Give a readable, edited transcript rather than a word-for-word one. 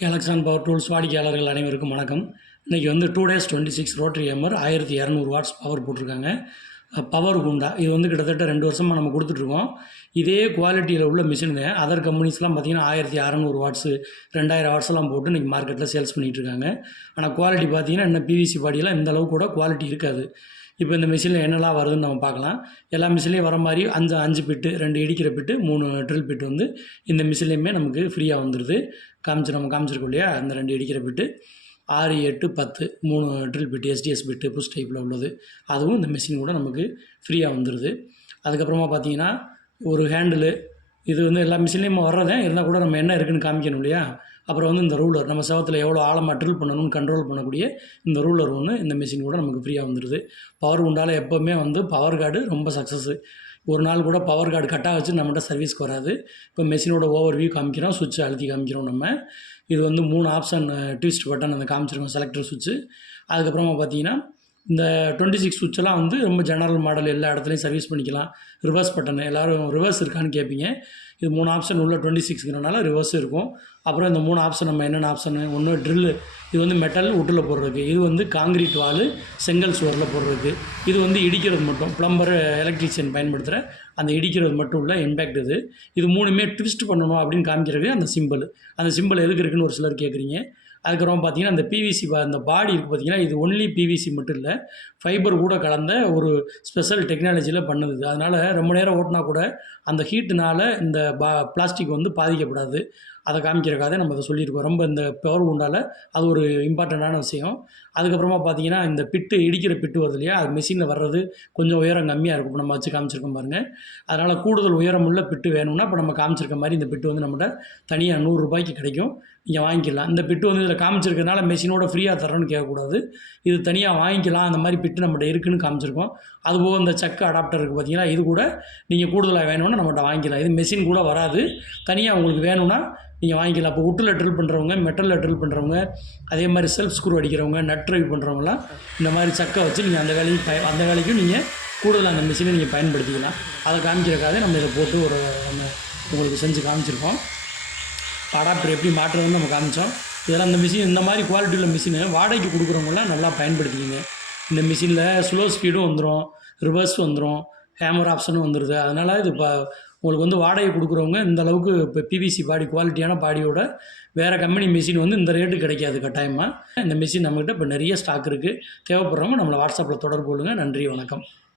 கேலக்ஸான் power tools வாடிக்கையாளர்கள் அனைவருக்கும் வணக்கம். இன்றைக்கி வந்து 2 days 26 rotary hammer 1200 watts power போட்டிருக்காங்க. பவர் குண்டா இது வந்து கிட்டத்தட்ட 2 வருஷமாக நம்ம கொடுத்துட்ருக்கோம். இதே குவாலிட்டியில் உள்ள மிஷினுங்க அதர் கம்பெனிஸ்லாம் பார்த்திங்கன்னா 1600 வாட்ஸு 2000 வாட்ஸ்லாம் போட்டு இன்றைக்கி மார்க்கெட்டில் சேல்ஸ் பண்ணிகிட்ருக்காங்க. ஆனால் குவாலிட்டி பார்த்திங்கன்னா இன்னும் பிவிசி பாடியெல்லாம் இந்த அளவுக்கு கூட குவாலிட்டி இருக்காது. இப்போ இந்த மிஷினில் என்னெல்லாம் வருதுன்னு நம்ம பார்க்கலாம். எல்லா மிஷின்லேயும் வர மாதிரி 5 பிட்டு, 2 இடிக்கிற பிட்டு, 3 ட்ரில் பிட்டு வந்து இந்த மிஷின்லேயுமே நமக்கு ஃப்ரீயாக வந்துடுது. நம்ம காமிச்சிருக்கோம் இல்லையா, அந்த 2 இடிக்கிற பிட்டு, 6, 8, 10 3 ட்ரில் பிட்டு, எஸ்டிஎஸ் பிட்டு புஷ் டைப்பில் உள்ளது, அதுவும் இந்த மிஷின் கூட நமக்கு ஃப்ரீயாக வந்துடுது. அதுக்கப்புறமா பார்த்தீங்கன்னா ஒரு ஹேண்டிலு, இது வந்து எல்லா மிஷின்லேயும் வர்றதே இருந்தால் கூட நம்ம என்ன இருக்குதுன்னு காமிக்கணும் இல்லையா. அப்புறம் வந்து இந்த ரூலர், நம்ம செவத்தில் எவ்வளோ ஆழமாக ட்ரில் பண்ணணும்னு கண்ட்ரோல் பண்ணக்கூடிய இந்த ரூலர் ஒன்று இந்த மிஷின் கூட நமக்கு ஃப்ரீயாக வந்துடுது. பவர் குண்டால் எப்போவுமே வந்து பவர் கார்டு ரொம்ப சக்ஸஸ்ஸு. ஒரு நாள் கூட பவர் கார்டு கட்டாக வச்சு நம்மகிட்ட சர்வீஸ்க்கு வராது. இப்போ மிஷினோட ஓவர் வியூ காமிக்கிறோம், சுவிட்ச் அழுத்தி காமிக்கிறோம். நம்ம இது வந்து 3 ஆப்ஷன் ட்விஸ்ட் பட்டன் அந்த காமிச்சிருக்கோம், செலக்டர் சுவிட்சு. அதுக்கப்புறமா பார்த்தீங்கன்னா இந்த 26 சுவிட்செல்லாம் வந்து ரொம்ப ஜெனரல் மாடல், எல்லா இடத்துலையும் சர்வீஸ் பண்ணிக்கலாம். ரிவர்ஸ் பட்டன், எல்லோரும் ரிவர்ஸ் இருக்கான்னு கேட்பீங்க. இது 3 ஆப்ஷன் உள்ள 26ங்கிறனால ரிவர்ஸ் இருக்கும். அப்புறம் இந்த 3 ஆப்ஷன் நம்ம என்னென்ன ஆப்ஷனு, ஒன்று ட்ரில்லு, இது வந்து மெட்டல் உட்டில் போடுறதுக்கு, இது வந்து காங்கிரீட் வால் செங்கல் சுவரில் போடுறதுக்கு, இது வந்து இடிக்கிறது மட்டும், ப்ளம்பர் எலக்ட்ரீஷியன் பயன்படுத்துகிற அந்த இடிக்கிறது மட்டும் உள்ள இம்பேக்ட். இது 3மே ட்விஸ்ட் பண்ணணும் அப்படின்னு காமிக்கிறது அந்த சிம்பிள் எதுக்கு இருக்குதுன்னு ஒரு சிலர் கேட்குறீங்க. அதுக்கப்புறம் பார்த்திங்கன்னா அந்த பிவிசி அந்த பாடி இருக்குது பார்த்திங்கன்னா, இது ஒன்லி பிவிசி மட்டும் இல்லை, ஃபைபர் கூட கலந்த ஒரு ஸ்பெஷல் டெக்னாலஜியில் பண்ணுது. அதனால் ரொம்ப நேரம் ஓட்டினா கூட அந்த ஹீட்டுனால் இந்த பிளாஸ்டிக் வந்து பாதிக்கப்படாது. அதை காமிக்கிறக்காக நம்ம அதை சொல்லியிருக்கோம். ரொம்ப இந்த பவர் குண்டால் அது ஒரு இம்பார்ட்டண்ட்டான விஷயம். அதுக்கப்புறமா பார்த்திங்கன்னா இந்த பிட்டு, இடிக்கிற பிட்டு வருது இல்லையா, அது மிஷினில் வர்றது கொஞ்சம் உயரம் கம்மியாக இருக்கும். இப்போ நம்ம வச்சு காமிச்சிருக்கோம் பாருங்கள். அதனால் கூடுதல் உயரமுள்ள பிட்டு வேணும்னா இப்போ நம்ம காமிச்சிருக்க மாதிரி இந்த பிட்டு வந்து நம்மகிட்ட தனியாக 100 ரூபாய்க்கு கிடைக்கும், நீங்கள் வாங்கிக்கலாம். இந்த பிட்டு வந்து இதில் காமிச்சிருக்கிறதுனால மிஷினோட ஃப்ரீயாக தரோன்னு கேட்கக்கூடாது, இது தனியாக வாங்கிக்கலாம். அந்த மாதிரி பிட்டு நம்மகிட்ட இருக்குதுன்னு காமிச்சிருக்கோம். அதுபோக இந்த சக்கு அடாப்டர் இருக்குது பார்த்திங்கன்னா, இது கூட நீங்கள் கூடுதலாக வேணும்னா நம்மகிட்ட வாங்கிக்கலாம். இது மிஷின் கூட வராது, தனியாக உங்களுக்கு வேணும்னா நீங்கள் வாங்கிக்கலாம். இப்போ உட்டில் ட்ரில் பண்ணுறவங்க, மெட்டலில் ட்ரில் பண்ணுறவங்க, அதே மாதிரி செல்ஃப் ஸ்க்ரூ அடிக்கிறவங்க, நட் ட்ரைவ் பண்ணுறவங்களாம் இந்த மாதிரி சக்கை வச்சு நீங்கள் அந்த வேலைக்கும் நீங்கள் கூடுதலாக அந்த மிஷினை நீங்கள் பயன்படுத்திக்கலாம். அதை காமிக்கிறக்காக நம்ம இதை போட்டு நம்ம உங்களுக்கு செஞ்சு காமிச்சிருக்கோம். அடாப்டர் எப்படி மாற்றுறதுன்னு நம்ம காமிச்சோம். இதெல்லாம் இந்த மிஷின், இந்த மாதிரி குவாலிட்டி உள்ள மிஷினை வாடகைக்கு கொடுக்குறவங்களாம் நல்லா பயன்படுத்திக்கிங்க. இந்த மிஷினில் ஸ்லோ ஸ்பீடும் வந்துடும், ரிவர்ஸ் வந்துடும், ஹேமர் ஆப்ஷனும் வந்துடுது. அதனால் இது இப்போ உங்களுக்கு வந்து வாடகை கொடுக்குறவங்க இந்த அளவுக்கு இப்போ பிவிசி பாடி, குவாலிட்டியான பாடியோட வேறு கம்பெனி மிஷின் வந்து இந்த ரேட்டு கிடைக்காது கட்டாயமாக. இந்த மிஷின் நம்மகிட்ட இப்போ நிறைய ஸ்டாக் இருக்குது. தேவைப்படுறவங்க நம்மளை வாட்ஸ்அப்பில் தொடர்பு கொள்ளுங்கள். நன்றி, வணக்கம்.